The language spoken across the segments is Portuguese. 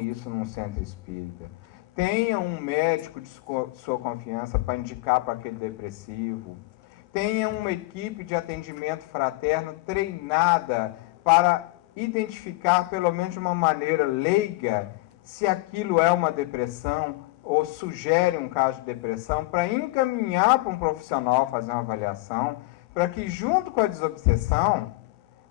isso num centro espírita. Tenha um médico de sua confiança para indicar para aquele depressivo. Tenha uma equipe de atendimento fraterno treinada para identificar, pelo menos de uma maneira leiga, se aquilo é uma depressão ou sugere um caso de depressão, para encaminhar para um profissional fazer uma avaliação, para que junto com a desobsessão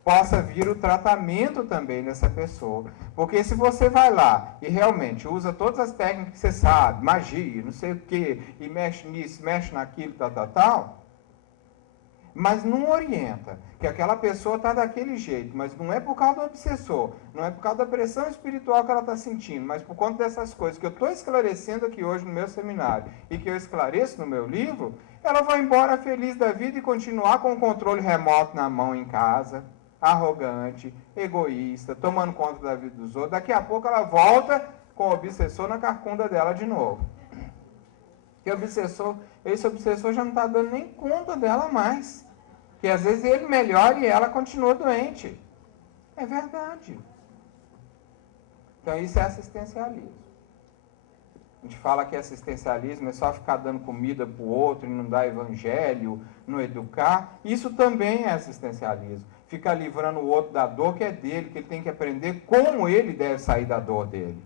possa vir o tratamento também dessa pessoa. Porque se você vai lá e realmente usa todas as técnicas que você sabe, magia, não sei o quê, e mexe nisso, mexe naquilo, tal, mas não orienta, que aquela pessoa está daquele jeito, mas não é por causa do obsessor, não é por causa da pressão espiritual que ela está sentindo, mas por conta dessas coisas que eu estou esclarecendo aqui hoje no meu seminário e que eu esclareço no meu livro, ela vai embora feliz da vida e continuar com o controle remoto na mão em casa, arrogante, egoísta, tomando conta da vida dos outros. Daqui a pouco ela volta com o obsessor na carcunda dela de novo. Que esse obsessor já não está dando nem conta dela mais. Que às vezes ele melhora e ela continua doente. É verdade. Então isso é assistencialismo. A gente fala que assistencialismo é só ficar dando comida para o outro e não dar evangelho, não educar. Isso também é assistencialismo. Ficar livrando o outro da dor que é dele, que ele tem que aprender como ele deve sair da dor dele.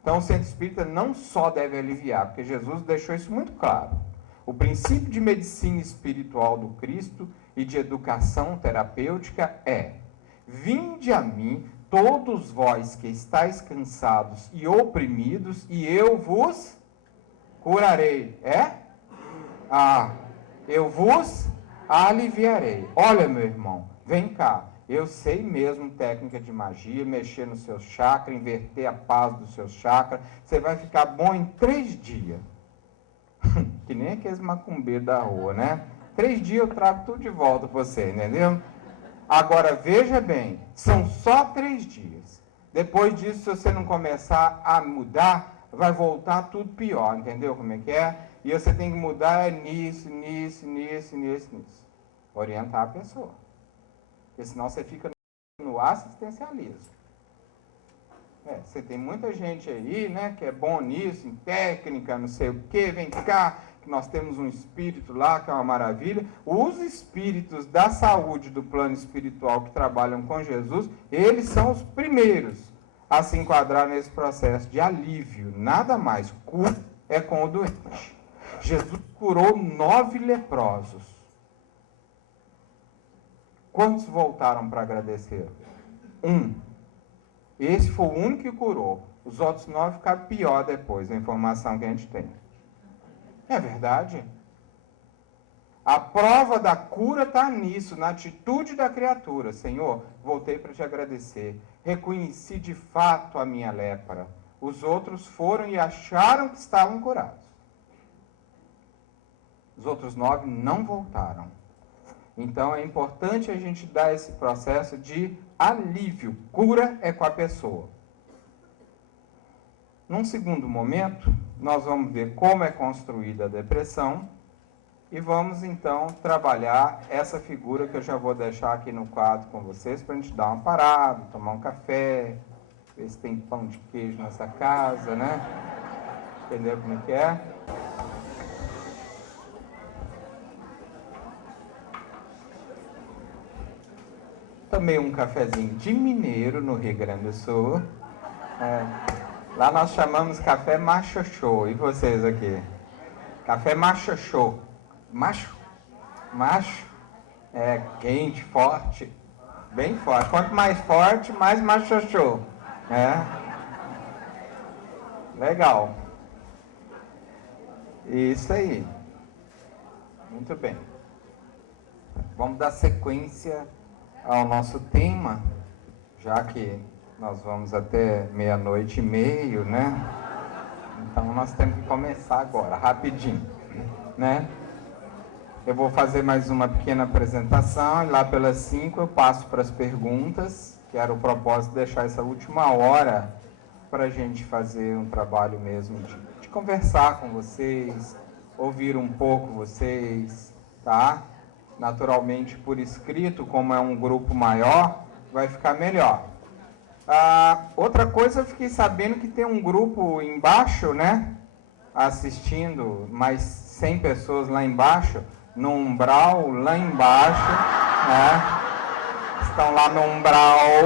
Então o centro espírita não só deve aliviar, porque Jesus deixou isso muito claro. O princípio de medicina espiritual do Cristo e de educação terapêutica é: vinde a mim, todos vós que estáis cansados e oprimidos, e eu vos curarei. Eu vos aliviarei. Olha, meu irmão, vem cá. Eu sei mesmo técnica de magia, mexer no seu chakra, inverter a paz do seu chakra. Você vai ficar bom em 3 dias. Que nem aqueles macumbeiros da rua, né? 3 dias eu trago tudo de volta para você, entendeu? Agora, veja bem, são só 3 dias. Depois disso, se você não começar a mudar, vai voltar tudo pior, entendeu como é que é? E você tem que mudar nisso. Orientar a pessoa. Porque senão você fica no assistencialismo. Você tem muita gente aí, né, que é bom nisso, em técnica, não sei o quê, vem cá, que nós temos um espírito lá, que é uma maravilha. Os espíritos da saúde do plano espiritual que trabalham com Jesus, eles são os primeiros a se enquadrar nesse processo de alívio. Nada mais, cura é com o doente. Jesus curou 9 leprosos. Quantos voltaram para agradecer? 1. Esse foi o único que curou. Os outros 9 ficaram pior depois, a informação que a gente tem. É verdade. A prova da cura está nisso, na atitude da criatura. Senhor, voltei para te agradecer. Reconheci de fato a minha lepra. Os outros foram e acharam que estavam curados. Os outros 9 não voltaram. Então é importante a gente dar esse processo de alívio. Cura é com a pessoa. Num segundo momento, nós vamos ver como é construída a depressão e vamos então trabalhar essa figura que eu já vou deixar aqui no quadro com vocês para a gente dar uma parada, tomar um café, ver se tem pão de queijo nessa casa, né? Entendeu como é que é? Tomei um cafezinho de mineiro no Rio Grande do Sul. Lá nós chamamos café machoxô. E vocês aqui? Café machoxô. Macho? Macho? É quente, forte. Bem forte. Quanto mais forte, mais machoxô. Legal. Isso aí. Muito bem. Vamos dar sequência ao nosso tema, já que nós vamos até 00:30, né? Então nós temos que começar agora, rapidinho, né? Eu vou fazer mais uma pequena apresentação e lá pelas 5 eu passo para as perguntas, que era o propósito de deixar essa última hora para a gente fazer um trabalho mesmo de conversar com vocês, ouvir um pouco vocês, tá? Naturalmente, por escrito, como é um grupo maior, vai ficar melhor. Outra coisa, eu fiquei sabendo que tem um grupo embaixo, né? Assistindo, mais 100 pessoas lá embaixo, no umbral, lá embaixo, né? Estão lá no umbral,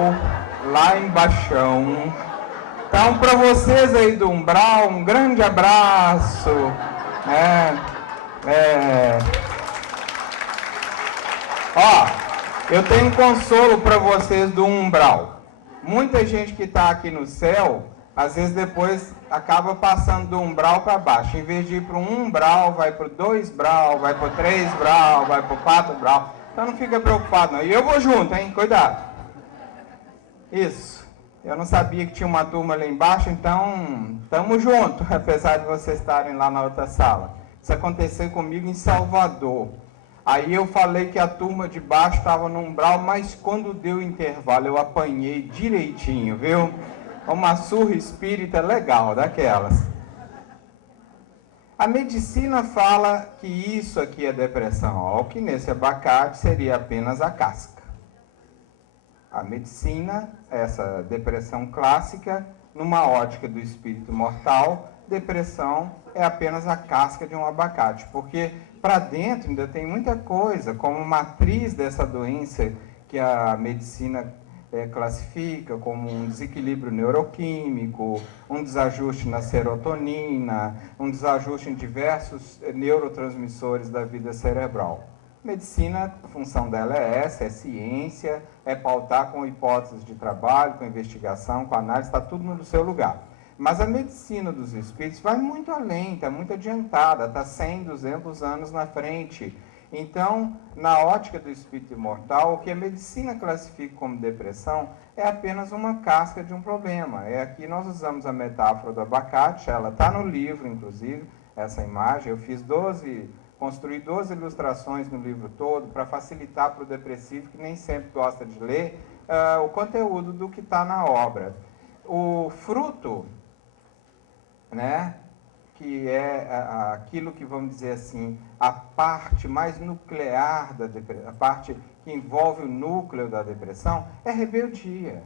lá embaixão. Então, para vocês aí do umbral, um grande abraço. Ó, eu tenho um consolo para vocês do umbral. Muita gente que está aqui no céu, às vezes depois acaba passando do umbral para baixo. Em vez de ir para um umbral, vai para o 2 brau, vai para o 3 brau, vai para o 4 brau. Então não fica preocupado não. E eu vou junto, hein? Cuidado. Isso. Eu não sabia que tinha uma turma lá embaixo, então estamos juntos, apesar de vocês estarem lá na outra sala. Isso aconteceu comigo em Salvador. Aí eu falei que a turma de baixo estava no umbral, mas quando deu o intervalo eu apanhei direitinho, viu? Uma surra espírita legal, daquelas. A medicina fala que isso aqui é depressão, ó, que nesse abacate seria apenas a casca. A medicina, essa depressão clássica, numa ótica do espírito mortal, depressão é apenas a casca de um abacate, porque para dentro ainda tem muita coisa, como matriz dessa doença que a medicina classifica como um desequilíbrio neuroquímico, um desajuste na serotonina, um desajuste em diversos neurotransmissores da vida cerebral. Medicina, a função dela é essa, é ciência, é pautar com hipóteses de trabalho, com investigação, com análise, está tudo no seu lugar. Mas a medicina dos espíritos vai muito além, está muito adiantada, está 100, 200 anos na frente. Então, na ótica do espírito imortal, o que a medicina classifica como depressão é apenas uma casca de um problema. Aqui nós usamos a metáfora do abacate, ela está no livro, inclusive, essa imagem. Eu construí 12 ilustrações no livro todo para facilitar para o depressivo, que nem sempre gosta de ler, o conteúdo do que está na obra. O fruto, né, que é aquilo que, vamos dizer assim, a parte mais nuclear da depressão, a parte que envolve o núcleo da depressão, é rebeldia.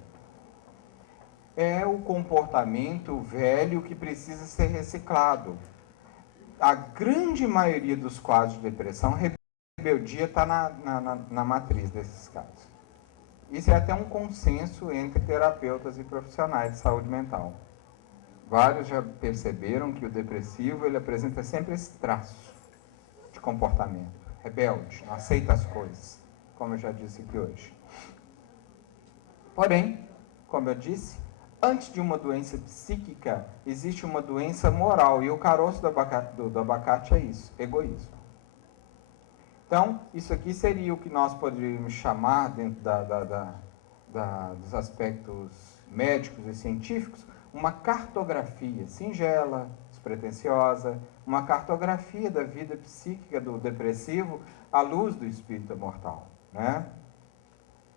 É o comportamento velho que precisa ser reciclado. A grande maioria dos quadros de depressão, rebeldia está na matriz desses casos. Isso é até um consenso entre terapeutas e profissionais de saúde mental. Vários já perceberam que o depressivo ele apresenta sempre esse traço de comportamento. Rebelde, não aceita as coisas, como eu já disse aqui hoje. Porém, como eu disse, antes de uma doença psíquica, existe uma doença moral. E o caroço do abacate é isso, egoísmo. Então, isso aqui seria o que nós poderíamos chamar, dentro dos aspectos médicos e científicos, uma cartografia singela, despretensiosa, uma cartografia da vida psíquica do depressivo à luz do espírito mortal, né?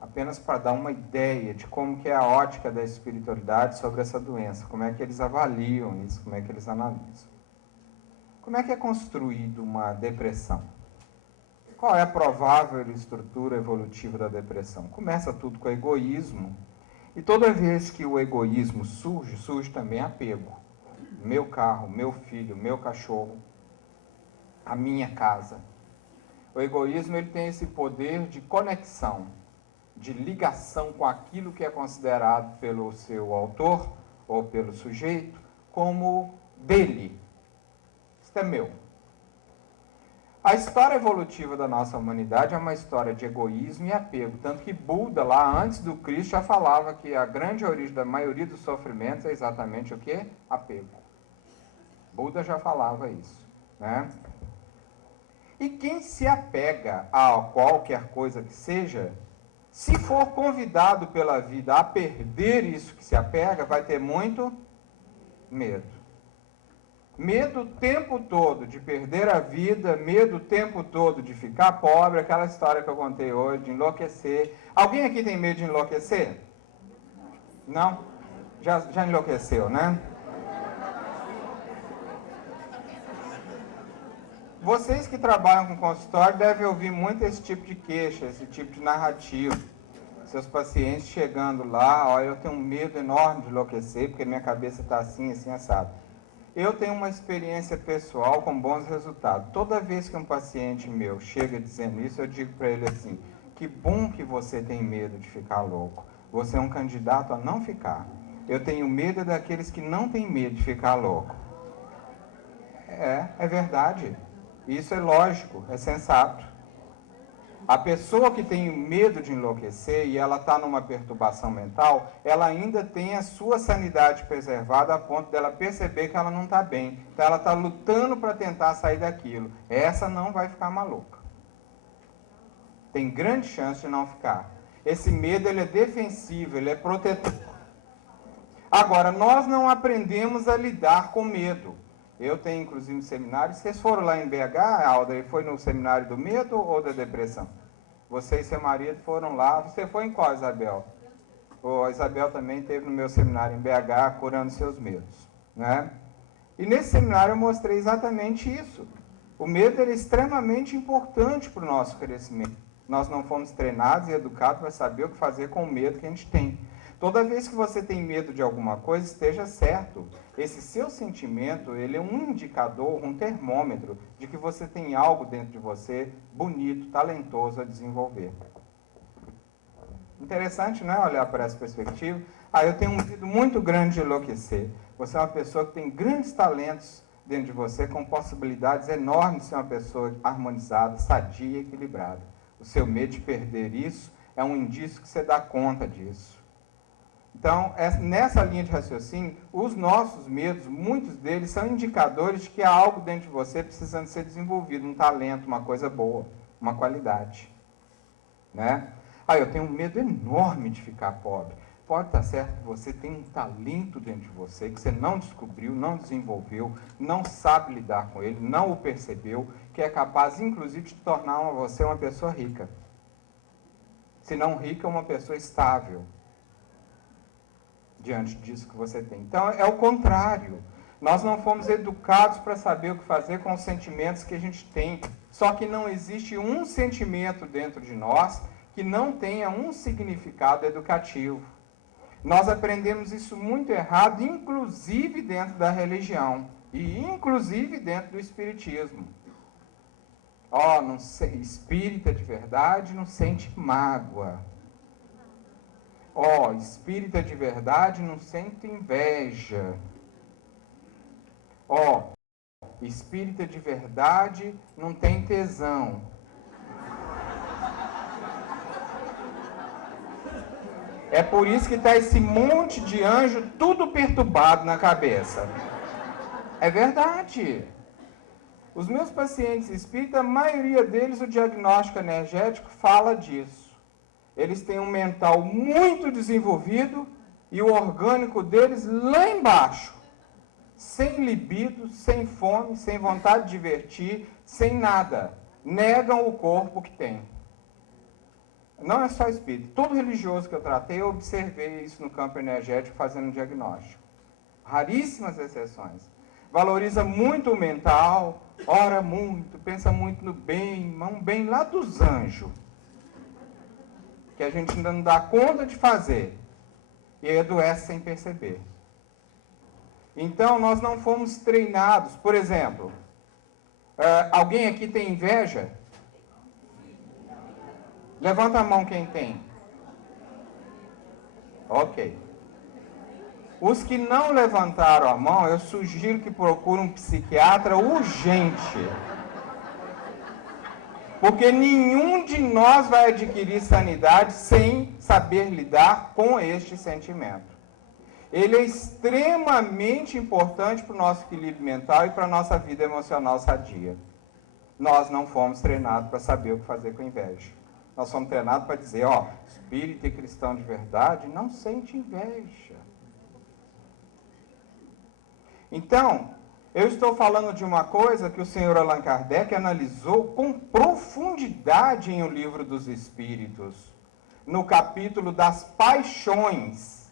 Apenas para dar uma ideia de como que é a ótica da espiritualidade sobre essa doença, como é que eles avaliam isso, como é que eles analisam. Como é que é construído uma depressão? Qual é a provável estrutura evolutiva da depressão? Começa tudo com o egoísmo, e toda vez que o egoísmo surge também apego. Meu carro, meu filho, meu cachorro, a minha casa. O egoísmo ele tem esse poder de conexão, de ligação com aquilo que é considerado pelo seu autor ou pelo sujeito como dele. Isso é meu. A história evolutiva da nossa humanidade é uma história de egoísmo e apego, tanto que Buda, lá antes do Cristo, já falava que a grande origem da maioria dos sofrimentos é exatamente o quê? Apego. Buda já falava isso, né? E quem se apega a qualquer coisa que seja, se for convidado pela vida a perder isso que se apega, vai ter muito medo. Medo o tempo todo de perder a vida, medo o tempo todo de ficar pobre, aquela história que eu contei hoje, de enlouquecer. Alguém aqui tem medo de enlouquecer? Não? Já enlouqueceu, né? Vocês que trabalham com consultório devem ouvir muito esse tipo de queixa, esse tipo de narrativa. seus pacientes chegando lá, ó, eu tenho um medo enorme de enlouquecer, porque minha cabeça está assim, assim, assado. Eu tenho uma experiência pessoal com bons resultados. Toda vez que um paciente meu chega dizendo isso, eu digo para ele assim, que bom que você tem medo de ficar louco. Você é um candidato a não ficar. Eu tenho medo daqueles que não têm medo de ficar louco. É verdade. Isso é lógico, é sensato. A pessoa que tem medo de enlouquecer e ela está numa perturbação mental, ela ainda tem a sua sanidade preservada a ponto dela perceber que ela não está bem. Então ela está lutando para tentar sair daquilo. Essa não vai ficar maluca. Tem grande chance de não ficar. Esse medo ele é defensivo, ele é protetor. Agora, nós não aprendemos a lidar com medo. Eu tenho, inclusive, um seminário. Vocês foram lá em BH, Alda, foi no seminário do medo ou da depressão? Você e seu marido foram lá. Você foi em qual, Isabel? A Isabel também esteve no meu seminário em BH, curando seus medos. Né? E nesse seminário eu mostrei exatamente isso. O medo é extremamente importante para o nosso crescimento. Nós não fomos treinados e educados para saber o que fazer com o medo que a gente tem. Toda vez que você tem medo de alguma coisa, esteja certo. Esse seu sentimento, ele é um indicador, um termômetro de que você tem algo dentro de você bonito, talentoso a desenvolver. Interessante, né? Olhar para essa perspectiva. Eu tenho um medo muito grande de enlouquecer. Você é uma pessoa que tem grandes talentos dentro de você, com possibilidades enormes de ser uma pessoa harmonizada, sadia e equilibrada. O seu medo de perder isso é um indício que você dá conta disso. Então, nessa linha de raciocínio, os nossos medos, muitos deles são indicadores de que há algo dentro de você precisando ser desenvolvido, um talento, uma coisa boa, uma qualidade. Né? Eu tenho um medo enorme de ficar pobre. Pode estar certo que você tem um talento dentro de você, que você não descobriu, não desenvolveu, não sabe lidar com ele, não o percebeu, que é capaz, inclusive, de tornar você uma pessoa rica. Se não rica, uma pessoa estável. Diante disso que você tem. Então, é o contrário. Nós não fomos educados para saber o que fazer com os sentimentos que a gente tem. Só que não existe um sentimento dentro de nós que não tenha um significado educativo. Nós aprendemos isso muito errado, inclusive dentro da religião. E inclusive dentro do espiritismo. Não sei, espírita de verdade não sente mágoa. Espírita de verdade não sente inveja. Espírita de verdade não tem tesão. É por isso que está esse monte de anjo tudo perturbado na cabeça. É verdade. Os meus pacientes espíritas, a maioria deles, o diagnóstico energético fala disso. Eles têm um mental muito desenvolvido e o orgânico deles lá embaixo. Sem libido, sem fome, sem vontade de divertir, sem nada. Negam o corpo que tem. Não é só espírito. Todo religioso que eu tratei, eu observei isso no campo energético fazendo um diagnóstico. Raríssimas exceções. Valoriza muito o mental, ora muito, pensa muito no bem, um bem lá dos anjos. Que a gente ainda não dá conta de fazer, e adoece sem perceber. Então, nós não fomos treinados. Por exemplo, alguém aqui tem inveja? Levanta a mão quem tem. Ok. Os que não levantaram a mão, eu sugiro que procurem um psiquiatra urgente. Porque nenhum de nós vai adquirir sanidade sem saber lidar com este sentimento. Ele é extremamente importante para o nosso equilíbrio mental e para a nossa vida emocional sadia. Nós não fomos treinados para saber o que fazer com inveja. Nós fomos treinados para dizer, espírita e cristão de verdade não sente inveja. Então, eu estou falando de uma coisa que o senhor Allan Kardec analisou com profundidade em O Livro dos Espíritos, no capítulo das paixões,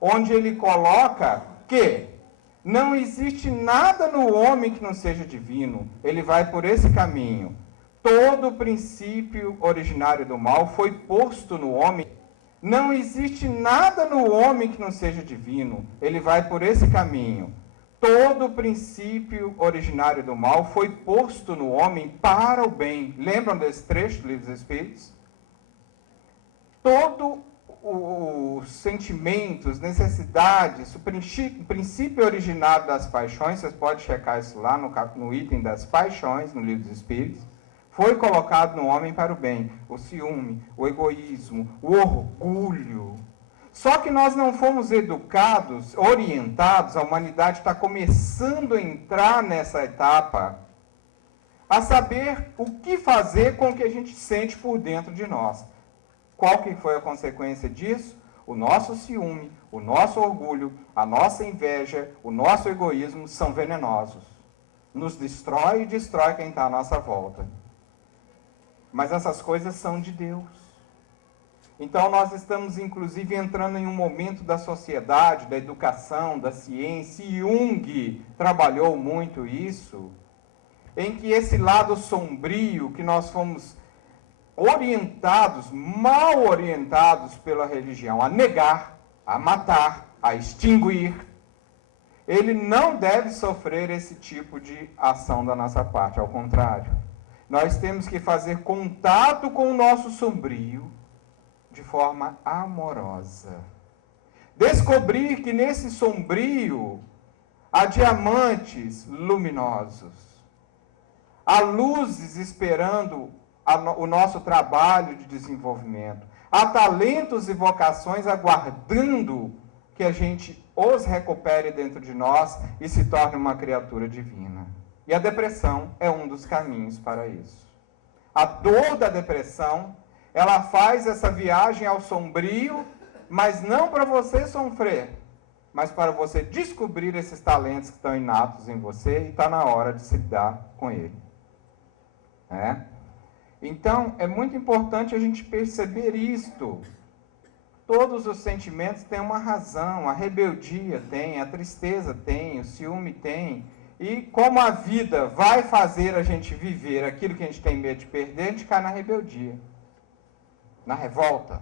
onde ele coloca que não existe nada no homem que não seja divino. Ele vai por esse caminho. Todo o princípio originário do mal foi posto no homem Não existe nada no homem que não seja divino. Ele vai por esse caminho. Todo o princípio originário do mal foi posto no homem para o bem. Lembram desse trecho do Livro dos Espíritos? Todo os sentimentos, necessidades, o princípio originário das paixões, vocês podem checar isso lá no item das paixões, no Livro dos Espíritos, foi colocado no homem para o bem. O ciúme, o egoísmo, o orgulho. Só que nós não fomos educados, orientados, a humanidade está começando a entrar nessa etapa, a saber o que fazer com o que a gente sente por dentro de nós. Qual que foi a consequência disso? O nosso ciúme, o nosso orgulho, a nossa inveja, o nosso egoísmo são venenosos. Nos destrói e destrói quem está à nossa volta. Mas essas coisas são de Deus. Então nós estamos, inclusive, entrando em um momento da sociedade, da educação, da ciência, e Jung trabalhou muito isso, em que esse lado sombrio que nós fomos orientados, mal orientados pela religião, a negar, a matar, a extinguir, ele não deve sofrer esse tipo de ação da nossa parte, ao contrário. Nós temos que fazer contato com o nosso sombrio de forma amorosa. Descobrir que nesse sombrio há diamantes luminosos, há luzes esperando o nosso trabalho de desenvolvimento. Há talentos e vocações aguardando que a gente os recupere dentro de nós e se torne uma criatura divina. E a depressão é um dos caminhos para isso. A dor da depressão, ela faz essa viagem ao sombrio, mas não para você sofrer, mas para você descobrir esses talentos que estão inatos em você e está na hora de se lidar com ele. Então, é muito importante a gente perceber isto. Todos os sentimentos têm uma razão, a rebeldia tem, a tristeza tem, o ciúme tem. E como a vida vai fazer a gente viver aquilo que a gente tem medo de perder, a gente cai na rebeldia, na revolta.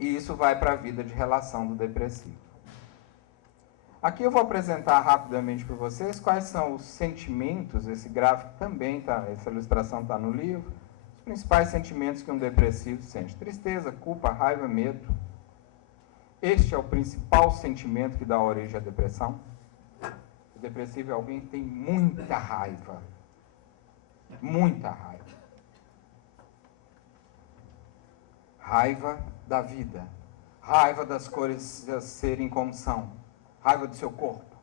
E isso vai para a vida de relação do depressivo. Aqui eu vou apresentar rapidamente para vocês quais são os sentimentos, esse gráfico também está, essa ilustração está no livro, os principais sentimentos que um depressivo sente: tristeza, culpa, raiva, medo. Este é o principal sentimento que dá origem à depressão. O depressivo é alguém que tem muita raiva. Muita raiva. Raiva da vida. Raiva das coisas serem como são. Raiva do seu corpo,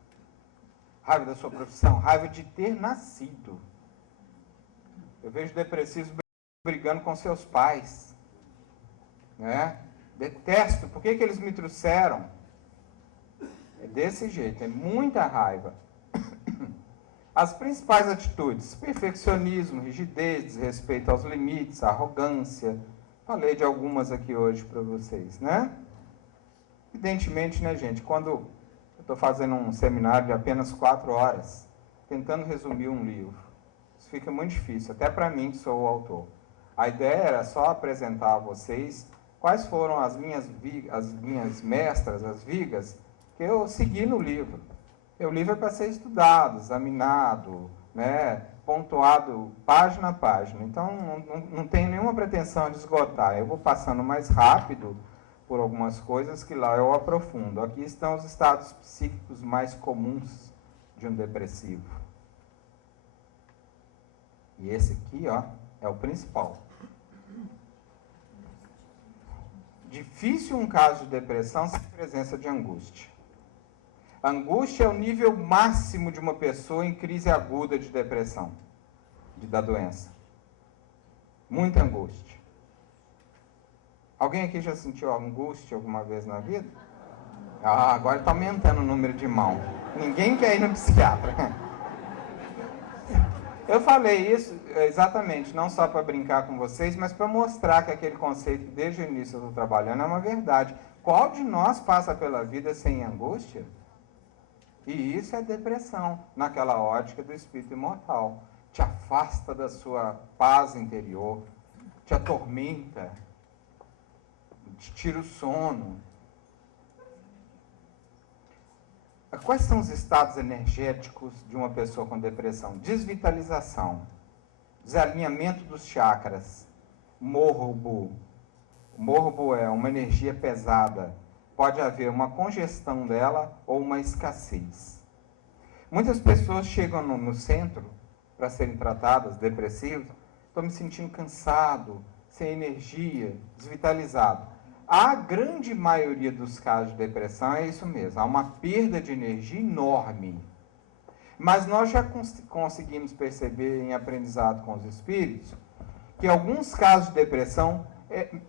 raiva da sua profissão, raiva de ter nascido. Eu vejo depressivos brigando com seus pais. Detesto, por que eles me trouxeram? É desse jeito, é muita raiva. As principais atitudes: perfeccionismo, rigidez, desrespeito aos limites, arrogância. Falei de algumas aqui hoje para vocês, Evidentemente, gente, quando estou fazendo um seminário de apenas 4 horas, tentando resumir um livro. Isso fica muito difícil, até para mim, que sou o autor. A ideia era só apresentar a vocês quais foram as minhas mestras, as vigas, que eu segui no livro. O livro é para ser estudado, examinado, pontuado página a página. Então, não tenho nenhuma pretensão de esgotar. Eu vou passando mais rápido por algumas coisas que lá eu aprofundo. Aqui estão os estados psíquicos mais comuns de um depressivo. E esse aqui, é o principal. Difícil um caso de depressão sem presença de angústia. Angústia é o nível máximo de uma pessoa em crise aguda de depressão, da doença. Muita angústia. Alguém aqui já sentiu angústia alguma vez na vida? Agora está aumentando o número de mãos. Ninguém quer ir no psiquiatra. Eu falei isso exatamente, não só para brincar com vocês, mas para mostrar que aquele conceito que desde o início eu estou trabalhando é uma verdade. Qual de nós passa pela vida sem angústia? E isso é depressão, naquela ótica do espírito imortal. Te afasta da sua paz interior, te atormenta. te tira o sono. Quais são os estados energéticos de uma pessoa com depressão? Desvitalização, desalinhamento dos chakras, morbo. O morbo é uma energia pesada. Pode haver uma congestão dela ou uma escassez. Muitas pessoas chegam no centro para serem tratadas, depressivos, estou me sentindo cansado, sem energia, desvitalizado. A grande maioria dos casos de depressão é isso mesmo, há uma perda de energia enorme. Mas nós já conseguimos perceber em aprendizado com os espíritos que alguns casos de depressão,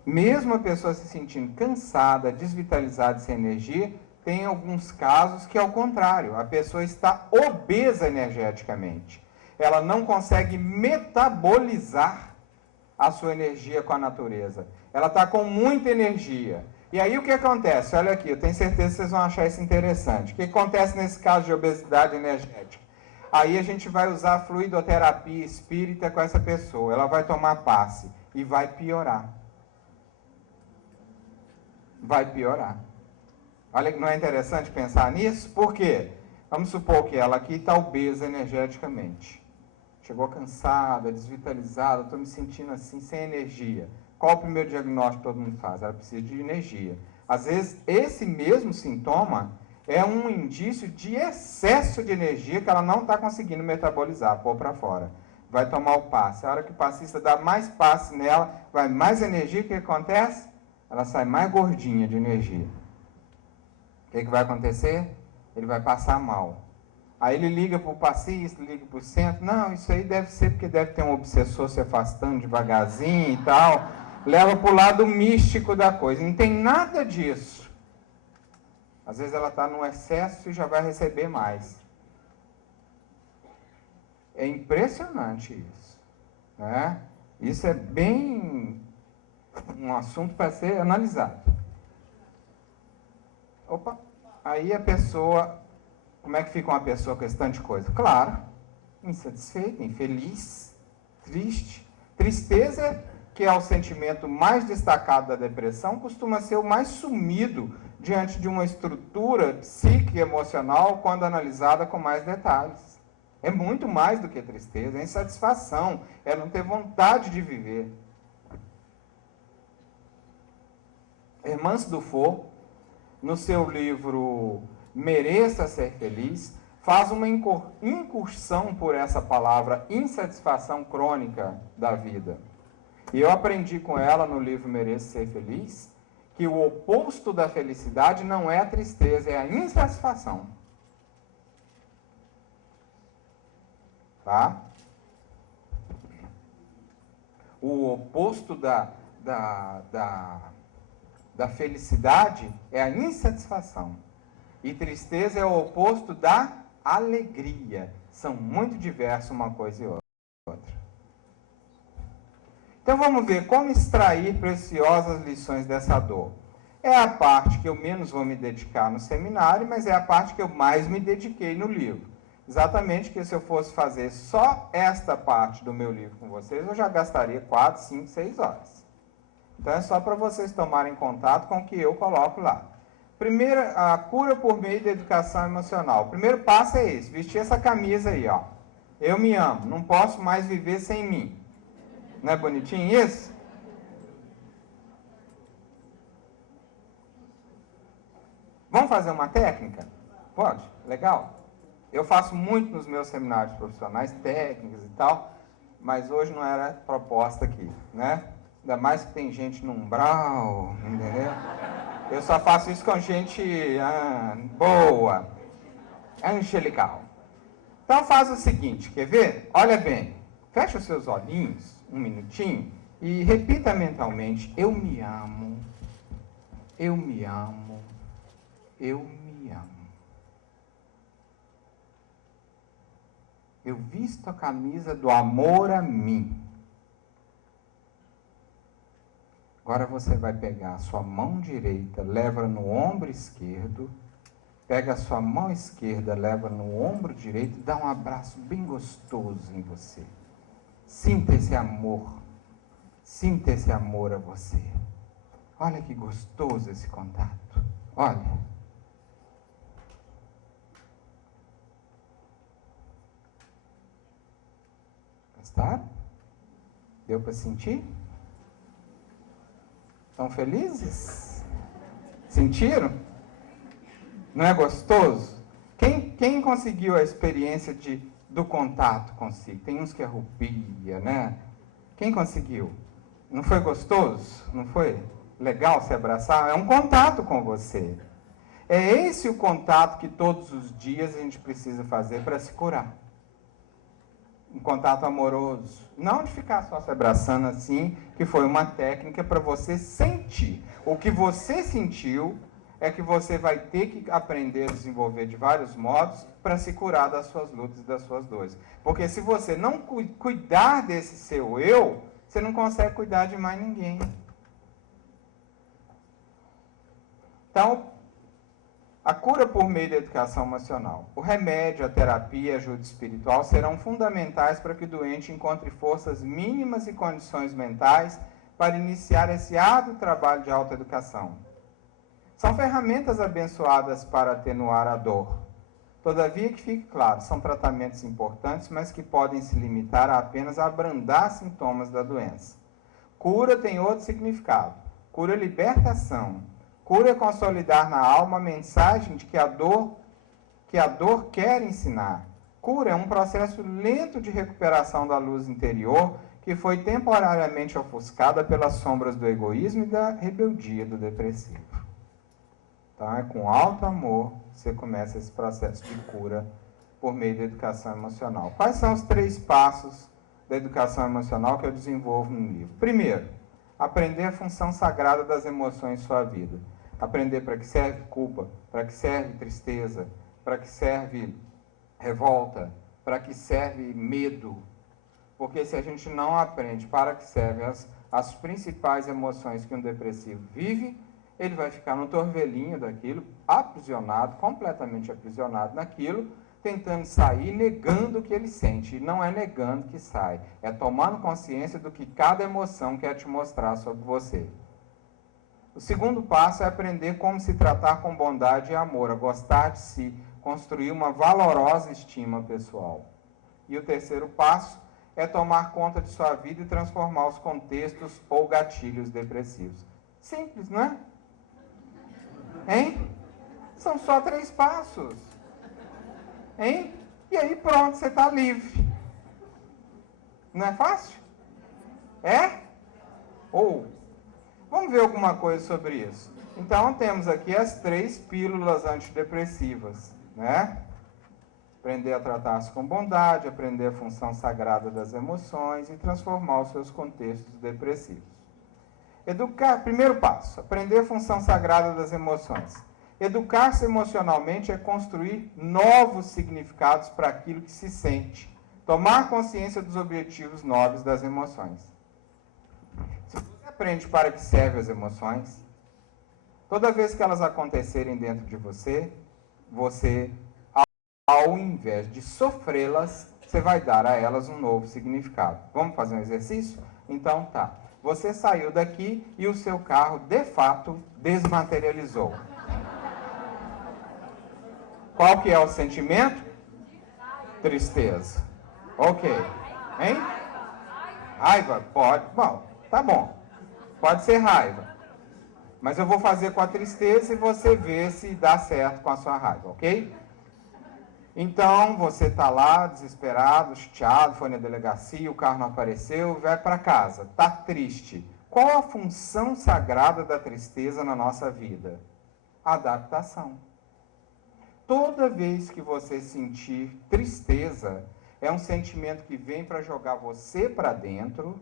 mesmo a pessoa se sentindo cansada, desvitalizada, sem energia, tem alguns casos que, ao contrário, a pessoa está obesa energeticamente. Ela não consegue metabolizar a sua energia com a natureza. Ela está com muita energia. E aí o que acontece? Olha aqui, eu tenho certeza que vocês vão achar isso interessante. O que acontece nesse caso de obesidade energética? Aí a gente vai usar a fluidoterapia espírita com essa pessoa. Ela vai tomar passe e vai piorar. Vai piorar. Olha que não é interessante pensar nisso? Por quê? Vamos supor que ela aqui está obesa energeticamente. Chegou cansada, desvitalizada, estou me sentindo assim, sem energia. Qual o primeiro diagnóstico que todo mundo faz? Ela precisa de energia. Às vezes, esse mesmo sintoma é um indício de excesso de energia que ela não está conseguindo metabolizar, pôr para fora. Vai tomar o passe. A hora que o passista dá mais passe nela, vai mais energia, o que acontece? Ela sai mais gordinha de energia. O que vai acontecer? Ele vai passar mal. Aí ele liga para o passista, liga para o centro. Não, isso aí deve ser porque deve ter um obsessor se afastando devagarzinho e tal. Leva para o lado místico da coisa. Não tem nada disso. Às vezes ela está no excesso e já vai receber mais. É impressionante isso. Né? Isso é bem um assunto para ser analisado. Opa, aí a pessoa, como é que fica uma pessoa com esse tanto de coisa? Claro, insatisfeita, infeliz, triste. Tristeza, que é o sentimento mais destacado da depressão, costuma ser o mais sumido diante de uma estrutura psíquica e emocional quando analisada com mais detalhes. É muito mais do que tristeza, é insatisfação, é não ter vontade de viver. Hermance Dufour, no seu livro Mereça Ser Feliz, faz uma incursão por essa palavra insatisfação crônica da vida. E eu aprendi com ela no livro Mereça Ser Feliz que o oposto da felicidade não é a tristeza, é a insatisfação. Tá? O oposto da felicidade é a insatisfação. E tristeza é o oposto da alegria. São muito diversos uma coisa e outra. Então vamos ver como extrair preciosas lições dessa dor. É a parte que eu menos vou me dedicar no seminário, mas é a parte que eu mais me dediquei no livro. Exatamente que se eu fosse fazer só esta parte do meu livro com vocês, eu já gastaria 4, 5, 6 horas. Então é só para vocês tomarem contato com o que eu coloco lá. Primeiro, a cura por meio da educação emocional. O primeiro passo é esse, vestir essa camisa aí, ó. Eu me amo, não posso mais viver sem mim. Não é bonitinho isso? Vamos fazer uma técnica? Pode? Legal? Eu faço muito nos meus seminários profissionais, técnicas e tal, mas hoje não era proposta aqui, né? Ainda mais que tem gente no umbral, entendeu? Eu só faço isso com gente boa, angelical. Então faz o seguinte, quer ver? Olha bem, fecha os seus olhinhos, um minutinho, e repita mentalmente, eu me amo, eu me amo, eu me amo. Eu visto a camisa do amor a mim. Agora você vai pegar a sua mão direita, leva no ombro esquerdo, pega a sua mão esquerda, leva no ombro direito e dá um abraço bem gostoso em você. Sinta esse amor a você. Olha que gostoso esse contato. Olha. Gostaram? Deu para sentir? Estão felizes? Sentiram? Não é gostoso? Quem conseguiu a experiência do contato consigo? Tem uns que arrupia, né? Quem conseguiu? Não foi gostoso? Não foi legal se abraçar? É um contato com você. É esse o contato que todos os dias a gente precisa fazer para se curar. Um contato amoroso. Não de ficar só se abraçando assim, que foi uma técnica para você sentir. O que você sentiu é que você vai ter que aprender a desenvolver de vários modos para se curar das suas lutas e das suas dores. Porque se você não cuidar desse seu eu, você não consegue cuidar de mais ninguém. Então, a cura por meio da educação emocional. O remédio, a terapia e a ajuda espiritual serão fundamentais para que o doente encontre forças mínimas e condições mentais para iniciar esse árduo trabalho de autoeducação. São ferramentas abençoadas para atenuar a dor. Todavia, que fique claro, são tratamentos importantes, mas que podem se limitar a apenas abrandar sintomas da doença. Cura tem outro significado. Cura é libertação. Cura é consolidar na alma a mensagem de que a dor quer ensinar. Cura é um processo lento de recuperação da luz interior que foi temporariamente ofuscada pelas sombras do egoísmo e da rebeldia do depressivo. Então, é com alto amor que você começa esse processo de cura por meio da educação emocional. Quais são os 3 passos da educação emocional que eu desenvolvo no livro? Primeiro, aprender a função sagrada das emoções em sua vida. Aprender para que serve culpa, para que serve tristeza, para que serve revolta, para que serve medo. Porque se a gente não aprende para que servem as principais emoções que um depressivo vive, ele vai ficar no torvelinho daquilo, aprisionado, completamente aprisionado naquilo, tentando sair, negando o que ele sente. E não é negando que sai, é tomando consciência do que cada emoção quer te mostrar sobre você. O segundo passo é aprender como se tratar com bondade e amor, a gostar de si, construir uma valorosa estima pessoal. E o terceiro passo é tomar conta de sua vida e transformar os contextos ou gatilhos depressivos. Simples, não é? Hein? São só 3 passos. Hein? E aí pronto, você está livre. Não é fácil? É? Ou, vamos ver alguma coisa sobre isso. Então, temos aqui as 3 pílulas antidepressivas, né? Aprender a tratar-se com bondade, aprender a função sagrada das emoções e transformar os seus contextos depressivos. Primeiro passo, aprender a função sagrada das emoções. Educar-se emocionalmente é construir novos significados para aquilo que se sente. Tomar consciência dos objetivos nobres das emoções. Se você aprende para que servem as emoções, toda vez que elas acontecerem dentro de você, ao invés de sofrê-las, você vai dar a elas um novo significado. Vamos fazer um exercício? Então tá. Você saiu daqui e o seu carro, de fato, desmaterializou. Qual que é o sentimento? Tristeza. Ok. Hein? Raiva? Pode. Bom, tá bom. Pode ser raiva. Mas eu vou fazer com a tristeza e você vê se dá certo com a sua raiva, ok? Então, você está lá, desesperado, chateado, foi na delegacia, o carro não apareceu, vai para casa, está triste. Qual a função sagrada da tristeza na nossa vida? Adaptação. Toda vez que você sentir tristeza, é um sentimento que vem para jogar você para dentro,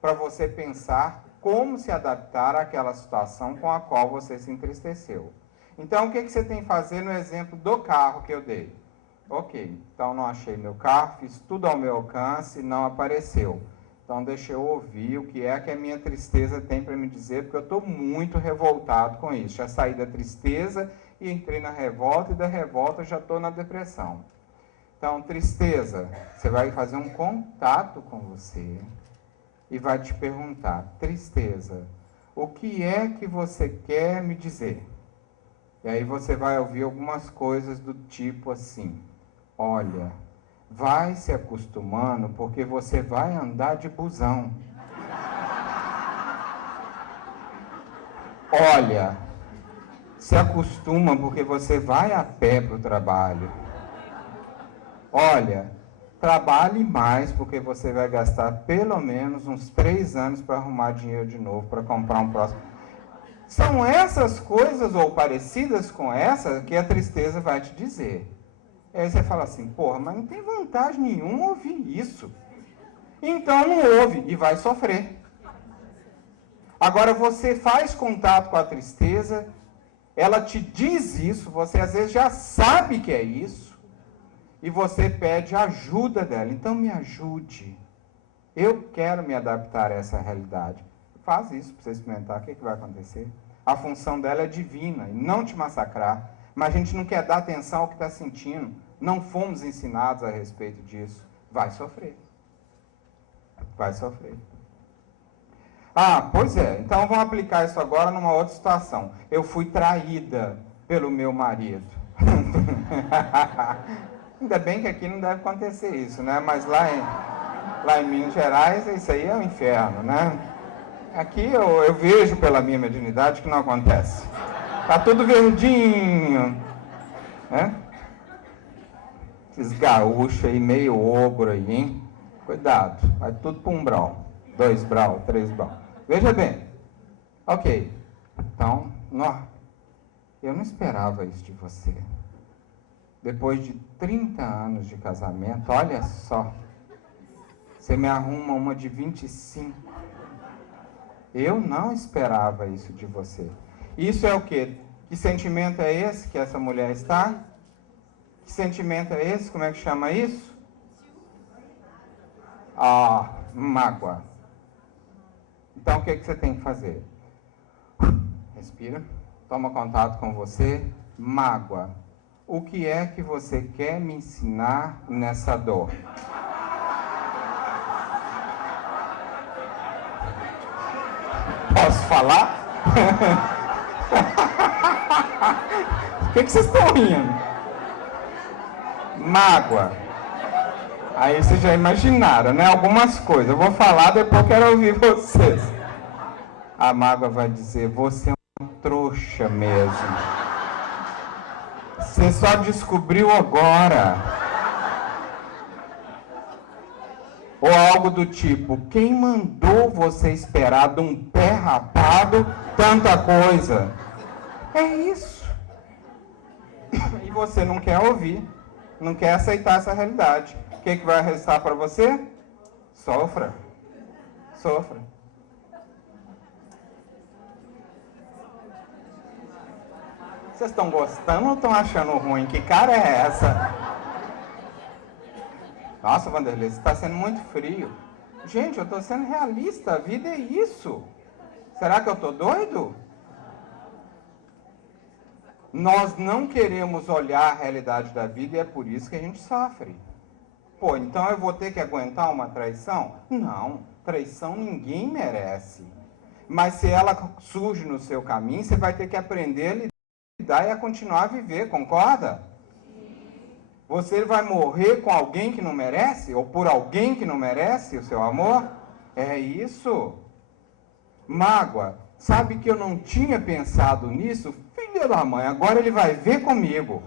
para você pensar como se adaptar àquela situação com a qual você se entristeceu. Então, o que você tem que fazer no exemplo do carro que eu dei? Ok, então não achei meu carro, fiz tudo ao meu alcance, não apareceu. Então deixa eu ouvir o que é que a minha tristeza tem para me dizer, porque eu estou muito revoltado com isso. Já saí da tristeza e entrei na revolta, e da revolta já estou na depressão. Então, tristeza, você vai fazer um contato com você e vai te perguntar, tristeza, o que é que você quer me dizer? E aí você vai ouvir algumas coisas do tipo assim: olha, vai se acostumando porque você vai andar de busão. Olha, se acostuma porque você vai a pé para o trabalho. Olha, trabalhe mais porque você vai gastar pelo menos uns 3 anos para arrumar dinheiro de novo, para comprar um próximo. São essas coisas ou parecidas com essa que a tristeza vai te dizer. E aí você fala assim, porra, mas não tem vantagem nenhuma ouvir isso. Então não ouve e vai sofrer. Agora você faz contato com a tristeza, ela te diz isso, você às vezes já sabe que é isso, e você pede ajuda dela. Então me ajude. Eu quero me adaptar a essa realidade. Faz isso para você experimentar, o que vai acontecer? A função dela é divina, e não te massacrar. Mas a gente não quer dar atenção ao que está sentindo. Não fomos ensinados a respeito disso. Vai sofrer. Vai sofrer. Ah, pois é. Então vamos aplicar isso agora numa outra situação. Eu fui traída pelo meu marido. Ainda bem que aqui não deve acontecer isso, né? Mas lá em Minas Gerais, isso aí é um inferno, né? Aqui eu vejo pela minha mediunidade que não acontece. Tá tudo verdinho, né? Esses gaúchos aí, meio ogro aí, hein? Cuidado, vai tudo para 1 brau, 2 brau, 3 brau. Veja bem, ok, então, eu não esperava isso de você. Depois de 30 anos de casamento, olha só, você me arruma uma de 25. Eu não esperava isso de você. Isso é o quê? Que sentimento é esse que essa mulher está? Que sentimento é esse? Como é que chama isso? Ah, mágoa. Então o que você tem que fazer? Respira, toma contato com você. Mágoa. O que é que você quer me ensinar nessa dor? Posso falar? O que vocês estão rindo? Mágoa. Aí vocês já imaginaram, né? Algumas coisas. Eu vou falar, depois eu quero ouvir vocês. A mágoa vai dizer, você é um trouxa mesmo. Você só descobriu agora. Ou algo do tipo, quem mandou você esperar de um pé rapado tanta coisa? É isso. E você não quer ouvir, não quer aceitar essa realidade. O que vai restar para você? Sofra. Sofra. Vocês estão gostando ou estão achando ruim? Que cara é essa? Nossa, Vanderlei, você está sendo muito frio. Gente, eu estou sendo realista, a vida é isso. Será que eu estou doido? Nós não queremos olhar a realidade da vida e é por isso que a gente sofre. Pô, então eu vou ter que aguentar uma traição? Não, traição ninguém merece. Mas se ela surge no seu caminho, você vai ter que aprender a lidar e a continuar a viver, concorda? Você vai morrer com alguém que não merece? Ou por alguém que não merece o seu amor? É isso. Mágoa. Sabe que eu não tinha pensado nisso? Filha da mãe, agora ele vai ver comigo.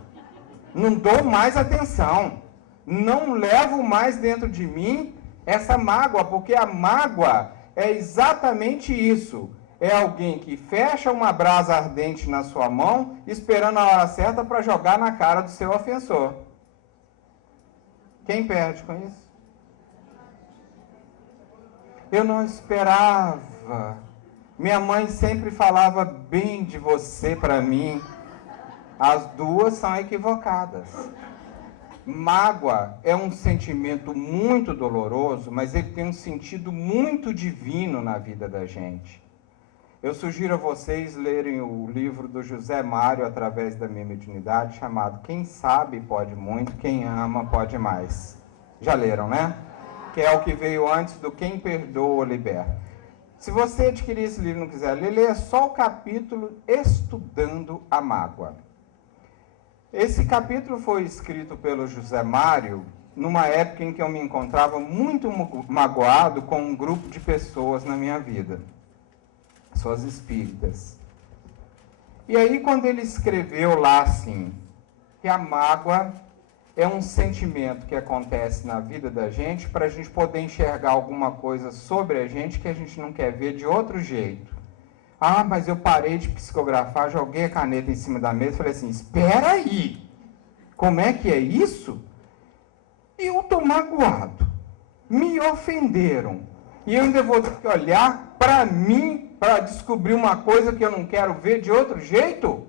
Não dou mais atenção. Não levo mais dentro de mim essa mágoa, porque a mágoa é exatamente isso. É alguém que fecha uma brasa ardente na sua mão, esperando a hora certa para jogar na cara do seu ofensor. Quem perde com isso? Eu não esperava. Minha mãe sempre falava bem de você para mim. As duas são equivocadas. Mágoa é um sentimento muito doloroso, mas ele tem um sentido muito divino na vida da gente. Eu sugiro a vocês lerem o livro do José Mário, através da minha mediunidade, chamado Quem Sabe Pode Muito, Quem Ama Pode Mais. Já leram, né? Que é o que veio antes do Quem Perdoa Liberta. Se você adquirir esse livro e não quiser ler, leia só o capítulo Estudando a Mágoa. Esse capítulo foi escrito pelo José Mário numa época em que eu me encontrava muito magoado com um grupo de pessoas na minha vida, pessoas espíritas. E aí, quando ele escreveu lá assim, que a mágoa é um sentimento que acontece na vida da gente para a gente poder enxergar alguma coisa sobre a gente que a gente não quer ver de outro jeito. Ah, mas eu parei de psicografar, joguei a caneta em cima da mesa e falei assim, espera aí, como é que é isso? Eu estou magoado, me ofenderam, e eu ainda vou ter que olhar para mim para descobrir uma coisa que eu não quero ver de outro jeito?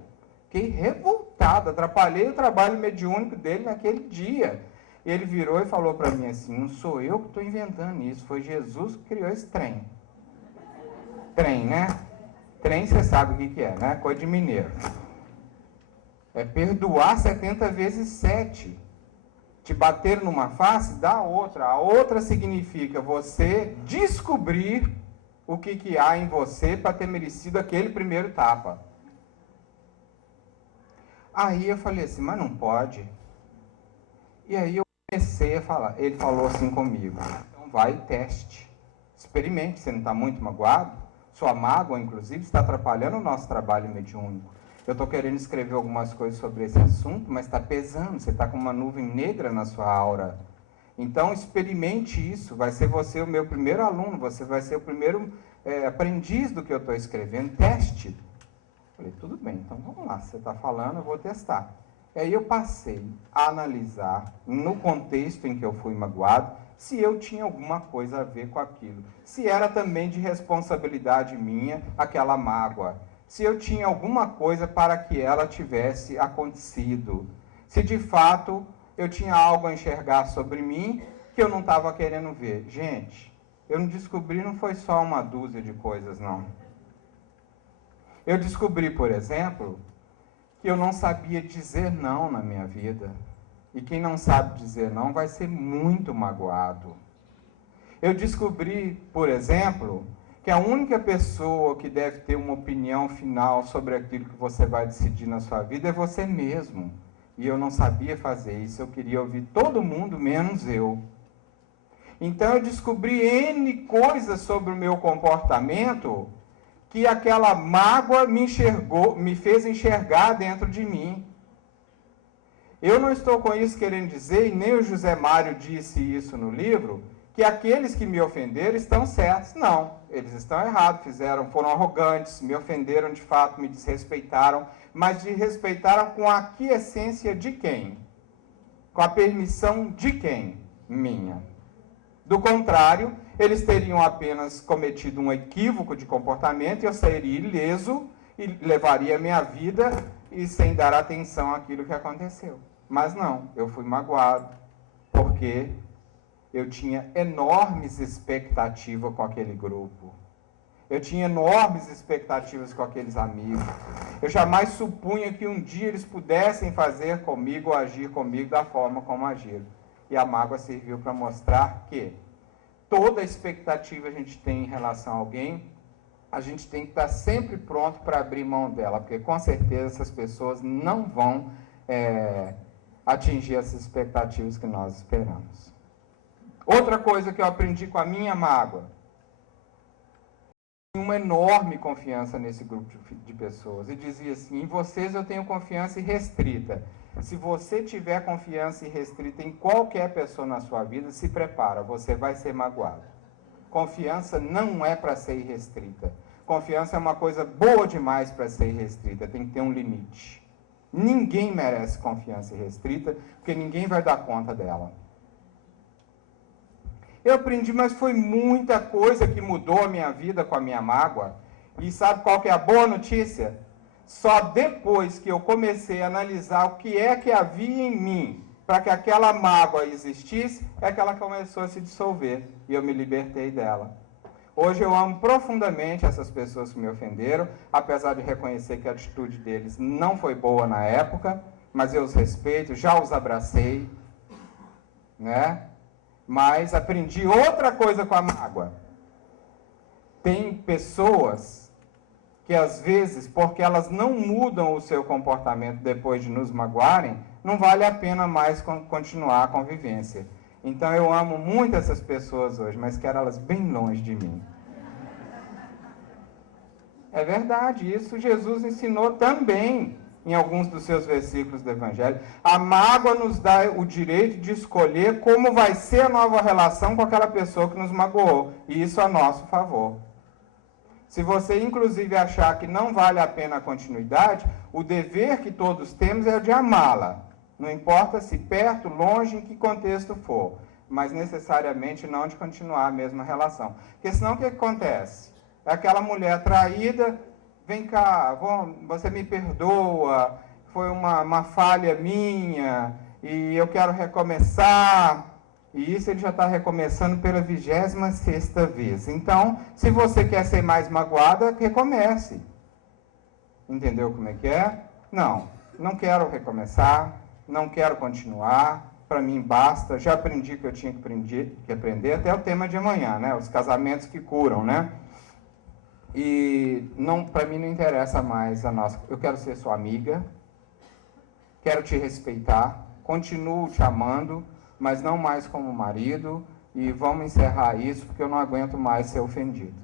Fiquei revoltado, atrapalhei o trabalho mediúnico dele naquele dia. E ele virou e falou para mim assim, não sou eu que estou inventando isso, foi Jesus que criou esse trem. Trem, né? Trem, você sabe o que é, né? Coisa de mineiro. É perdoar 70 vezes 7. Te bater numa face, dá outra. A outra significa você descobrir o que há em você para ter merecido aquele primeiro tapa. Aí eu falei assim, mas não pode. E aí eu comecei a falar. Ele falou assim comigo, então vai e teste. Experimente, você não está muito magoado? Sua mágoa, inclusive, está atrapalhando o nosso trabalho mediúnico. Eu estou querendo escrever algumas coisas sobre esse assunto, mas está pesando, você está com uma nuvem negra na sua aura. Então, experimente isso, vai ser você o meu primeiro aluno, você vai ser o primeiro aprendiz do que eu estou escrevendo, teste. Falei, tudo bem, então vamos lá, você está falando, eu vou testar. E aí eu passei a analisar, no contexto em que eu fui magoado, se eu tinha alguma coisa a ver com aquilo. Se era também de responsabilidade minha aquela mágoa. Se eu tinha alguma coisa para que ela tivesse acontecido. Se de fato eu tinha algo a enxergar sobre mim que eu não estava querendo ver. Gente, eu não descobri, não foi só uma dúzia de coisas, não. Eu descobri, por exemplo, que eu não sabia dizer não na minha vida. E quem não sabe dizer não vai ser muito magoado. Eu descobri, por exemplo, que a única pessoa que deve ter uma opinião final sobre aquilo que você vai decidir na sua vida é você mesmo. E eu não sabia fazer isso, eu queria ouvir todo mundo, menos eu. Então eu descobri N coisas sobre o meu comportamento que aquela mágoa me fez enxergar dentro de mim. Eu não estou com isso querendo dizer, e nem o José Mário disse isso no livro, que aqueles que me ofenderam estão certos. Não, eles estão errados, foram arrogantes, me ofenderam de fato, me desrespeitaram, mas desrespeitaram com a aquiescência de quem? Com a permissão de quem? Minha. Do contrário, eles teriam apenas cometido um equívoco de comportamento e eu sairia ileso e levaria a minha vida e sem dar atenção àquilo que aconteceu. Mas não, eu fui magoado, porque eu tinha enormes expectativas com aquele grupo. Eu tinha enormes expectativas com aqueles amigos. Eu jamais supunha que um dia eles pudessem fazer comigo ou agir comigo da forma como agiram. E a mágoa serviu para mostrar que toda expectativa a gente tem em relação a alguém, a gente tem que estar sempre pronto para abrir mão dela, porque com certeza essas pessoas não vão atingir essas expectativas que nós esperamos. Outra coisa que eu aprendi com a minha mágoa, uma enorme confiança nesse grupo de pessoas, e dizia assim, em vocês eu tenho confiança irrestrita. Se você tiver confiança irrestrita em qualquer pessoa na sua vida, se prepara, você vai ser magoado. Confiança não é para ser irrestrita. Confiança é uma coisa boa demais para ser irrestrita, tem que ter um limite. Ninguém merece confiança irrestrita, porque ninguém vai dar conta dela. Eu aprendi, mas foi muita coisa que mudou a minha vida com a minha mágoa. E sabe qual que é a boa notícia? Só depois que eu comecei a analisar o que é que havia em mim para que aquela mágoa existisse, é que ela começou a se dissolver. E eu me libertei dela. Hoje eu amo profundamente essas pessoas que me ofenderam, apesar de reconhecer que a atitude deles não foi boa na época, mas eu os respeito, já os abracei, né? Mas aprendi outra coisa com a mágoa. Tem pessoas que às vezes, porque elas não mudam o seu comportamento depois de nos magoarem, não vale a pena mais continuar a convivência. Então eu amo muito essas pessoas hoje, mas quero elas bem longe de mim. É verdade, isso Jesus ensinou também em alguns dos seus versículos do Evangelho. A mágoa nos dá o direito de escolher como vai ser a nova relação com aquela pessoa que nos magoou, e isso a nosso favor. Se você, inclusive, achar que não vale a pena a continuidade, o dever que todos temos é o de amá-la. Não importa se perto, longe, em que contexto for, mas necessariamente não de continuar a mesma relação. Porque senão o que acontece? É aquela mulher traída, vem cá, você me perdoa, foi uma falha minha, e eu quero recomeçar. E isso ele já está recomeçando pela 26ª vez. Então, se você quer ser mais magoada, recomece. Entendeu como é que é? Não quero recomeçar, não quero continuar, para mim basta, já aprendi que eu tinha que aprender, até o tema de amanhã, né? Os casamentos que curam, né? E para mim não interessa mais a nossa... Eu quero ser sua amiga, quero te respeitar, continuo te amando, mas não mais como marido, e vamos encerrar isso, porque eu não aguento mais ser ofendido.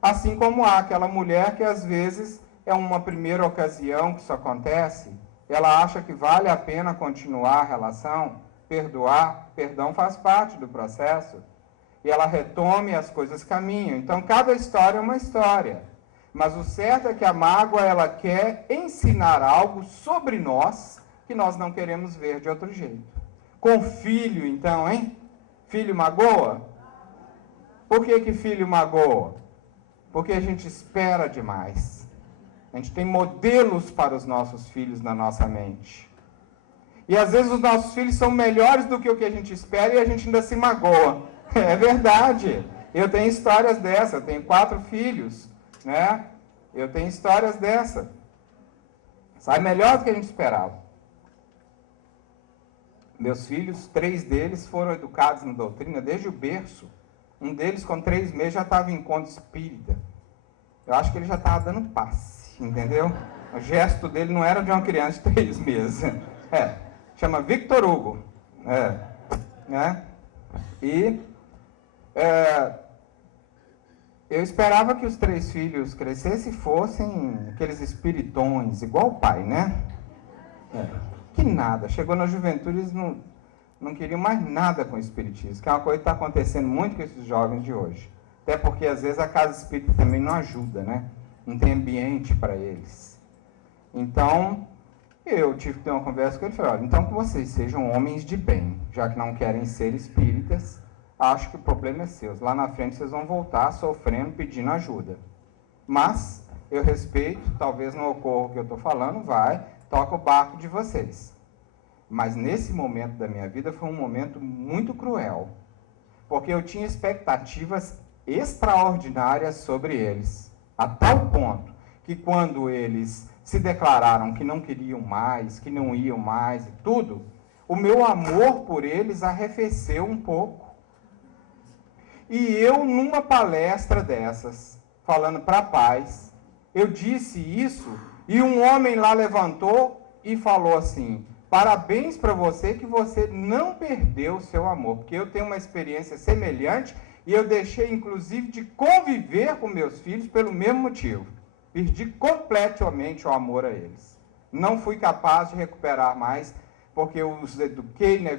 Assim como há aquela mulher que às vezes é uma primeira ocasião que isso acontece, ela acha que vale a pena continuar a relação, perdoar, perdão faz parte do processo, e ela retome e as coisas caminham. Então, cada história é uma história. Mas o certo é que a mágoa, ela quer ensinar algo sobre nós, que nós não queremos ver de outro jeito. Com filho, então, hein? Filho magoa? Por que filho magoa? Porque a gente espera demais. A gente tem modelos para os nossos filhos na nossa mente. E às vezes os nossos filhos são melhores do que o que a gente espera e a gente ainda se magoa. É verdade. Eu tenho histórias dessa. Eu tenho 4 filhos, né? Eu tenho histórias dessa. Sai melhor do que a gente esperava. Meus filhos, 3 deles foram educados na doutrina desde o berço. Um deles, com 3 meses, já estava em encontro espírita. Eu acho que ele já estava dando passe, entendeu? O gesto dele não era de uma criança de 3 meses. Chama Victor Hugo. Eu esperava que os 3 filhos crescessem e fossem aqueles espiritões, igual o pai, né? Que nada. Chegou na juventude, eles não queriam mais nada com o espiritismo, que é uma coisa que está acontecendo muito com esses jovens de hoje. Até porque, às vezes, a casa espírita também não ajuda, né? Não tem ambiente para eles. Então, eu tive que ter uma conversa com ele e falei, olha, então que vocês sejam homens de bem, já que não querem ser espíritas, acho que o problema é seu. Lá na frente vocês vão voltar sofrendo, pedindo ajuda. Mas eu respeito, talvez não ocorra o que eu estou falando, toca o barco de vocês. Mas nesse momento da minha vida foi um momento muito cruel, porque eu tinha expectativas extraordinárias sobre eles, a tal ponto que quando eles se declararam que não queriam mais, que não iam mais e tudo, o meu amor por eles arrefeceu um pouco. E eu, numa palestra dessas, falando para pais, eu disse isso, e um homem lá levantou e falou assim, parabéns para você que você não perdeu o seu amor, porque eu tenho uma experiência semelhante e eu deixei, inclusive, de conviver com meus filhos pelo mesmo motivo. Perdi completamente o amor a eles. Não fui capaz de recuperar mais, porque eu os eduquei na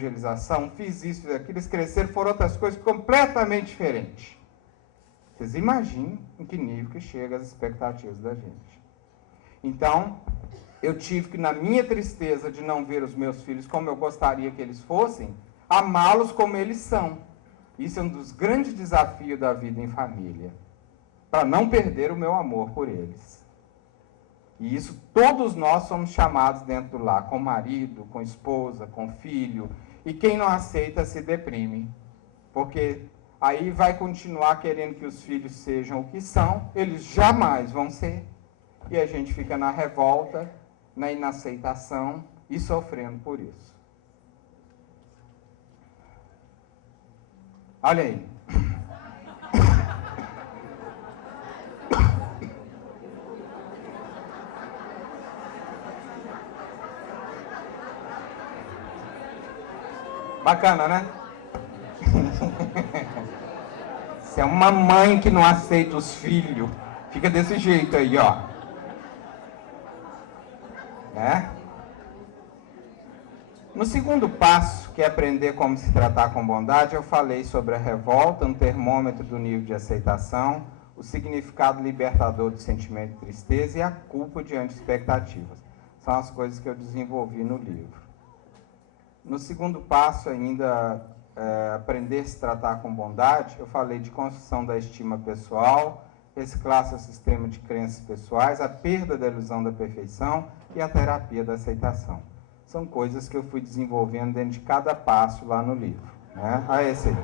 evangelização, fiz isso, fiz aquilo, eles cresceram, foram outras coisas completamente diferentes. Vocês imaginem em que nível que chegam as expectativas da gente. Então, eu tive que, na minha tristeza de não ver os meus filhos como eu gostaria que eles fossem, amá-los como eles são. Isso é um dos grandes desafios da vida em família. Para não perder o meu amor por eles. E isso todos nós somos chamados dentro do lar, com marido, com esposa, com filho. E quem não aceita se deprime. Porque aí vai continuar querendo que os filhos sejam o que são, eles jamais vão ser. E a gente fica na revolta, na inaceitação e sofrendo por isso. Olha aí. Bacana, né? Você é uma mãe que não aceita os filhos. Fica desse jeito aí, ó. Né? No segundo passo, que é aprender como se tratar com bondade, eu falei sobre a revolta, um termômetro do nível de aceitação, o significado libertador do sentimento de tristeza e a culpa diante de expectativas. São as coisas que eu desenvolvi no livro. No segundo passo, ainda, aprender a se tratar com bondade, eu falei de construção da estima pessoal, reciclar seu sistema de crenças pessoais, a perda da ilusão da perfeição e a terapia da aceitação. São coisas que eu fui desenvolvendo dentro de cada passo lá no livro. Né? Esse aí.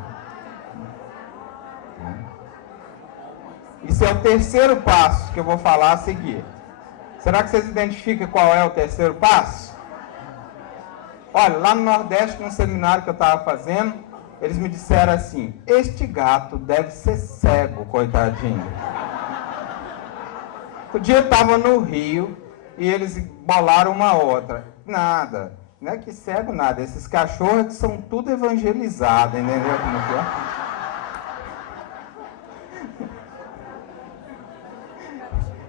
Isso é o terceiro passo que eu vou falar a seguir. Será que vocês identificam qual é o terceiro passo? Olha, lá no Nordeste, num seminário que eu estava fazendo, eles me disseram assim: este gato deve ser cego, coitadinho. O dia eu estava no Rio e eles bolaram uma outra. Nada, não é que cego nada, esses cachorros são tudo evangelizados, entendeu como que é?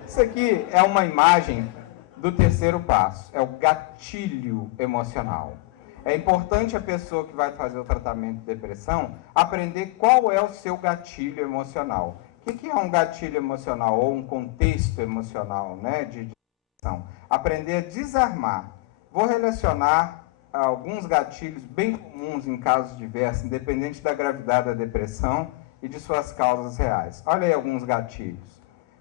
Isso aqui é uma imagem do terceiro passo, é o gatilho emocional. É importante a pessoa que vai fazer o tratamento de depressão aprender qual é o seu gatilho emocional. O que é um gatilho emocional ou um contexto emocional, né, de depressão? Aprender a desarmar. Vou relacionar alguns gatilhos bem comuns em casos diversos, independente da gravidade da depressão e de suas causas reais. Olha aí alguns gatilhos.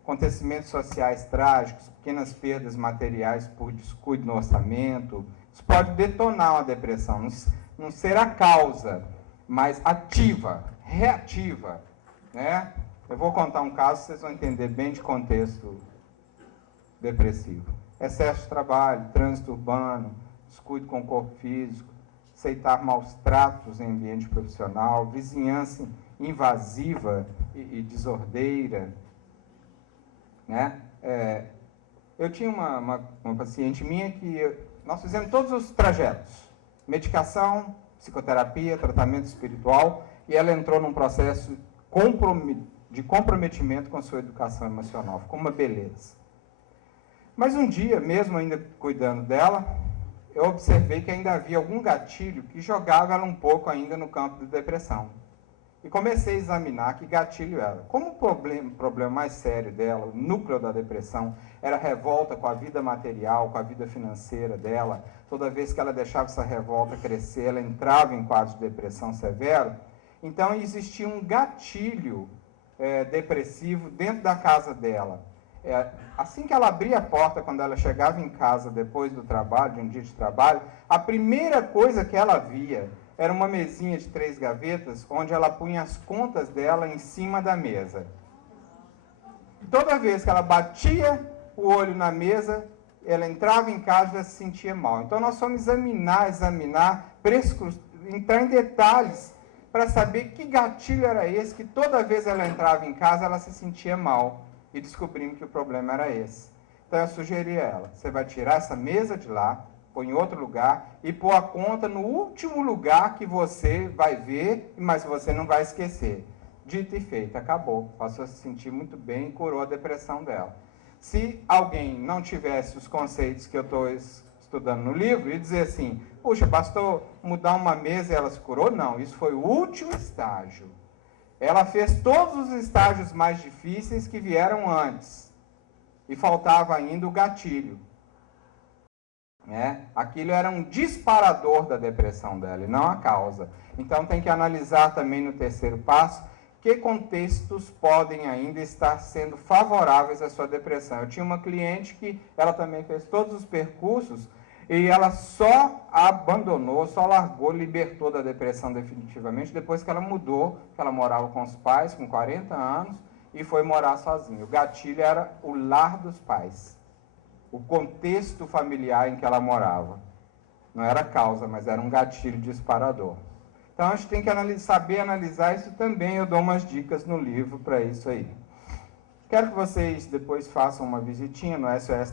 Acontecimentos sociais trágicos, pequenas perdas materiais por descuido no orçamento. Isso pode detonar uma depressão, não ser a causa, mas ativa, reativa. Né? Eu vou contar um caso, vocês vão entender bem de contexto depressivo. Excesso de trabalho, trânsito urbano, descuido com o corpo físico, aceitar maus tratos em ambiente profissional, vizinhança invasiva e desordeira. Né? Eu tinha uma paciente minha que nós fizemos todos os trajetos, medicação, psicoterapia, tratamento espiritual, e ela entrou num processo de comprometimento com a sua educação emocional. Ficou uma beleza. Mas um dia, mesmo ainda cuidando dela, eu observei que ainda havia algum gatilho que jogava ela um pouco ainda no campo da depressão. E comecei a examinar que gatilho era. Como o problema mais sério dela, o núcleo da depressão, era a revolta com a vida material, com a vida financeira dela, toda vez que ela deixava essa revolta crescer, ela entrava em quadro de depressão severo. Então, existia um gatilho depressivo dentro da casa dela. Assim que ela abria a porta, quando ela chegava em casa depois do trabalho, de um dia de trabalho, a primeira coisa que ela via era uma mesinha de 3 gavetas, onde ela punha as contas dela em cima da mesa. Toda vez que ela batia o olho na mesa, ela entrava em casa e se sentia mal. Então nós fomos examinar, entrar em detalhes para saber que gatilho era esse, que toda vez que ela entrava em casa, ela se sentia mal. E descobrimos que o problema era esse. Então eu sugeri a ela: você vai tirar essa mesa de lá, põe em outro lugar e pôr a conta no último lugar que você vai ver, mas você não vai esquecer. Dito e feito, acabou. Passou a se sentir muito bem e curou a depressão dela. Se alguém não tivesse os conceitos que eu estou estudando no livro, ia dizer assim: puxa, bastou mudar uma mesa e ela se curou? Não, isso foi o último estágio. Ela fez todos os estágios mais difíceis que vieram antes. E faltava ainda o gatilho. Aquilo era um disparador da depressão dela, e não a causa. Então tem que analisar também no terceiro passo que contextos podem ainda estar sendo favoráveis à sua depressão. Eu tinha uma cliente que ela também fez todos os percursos e ela só abandonou, só largou, libertou da depressão definitivamente depois que ela mudou, que ela morava com os pais com 40 anos e foi morar sozinha. O gatilho era o lar dos pais. O contexto familiar em que ela morava. Não era a causa, mas era um gatilho disparador. Então, a gente tem que saber analisar isso também. Eu dou umas dicas no livro para isso aí. Quero que vocês depois façam uma visitinha no SOS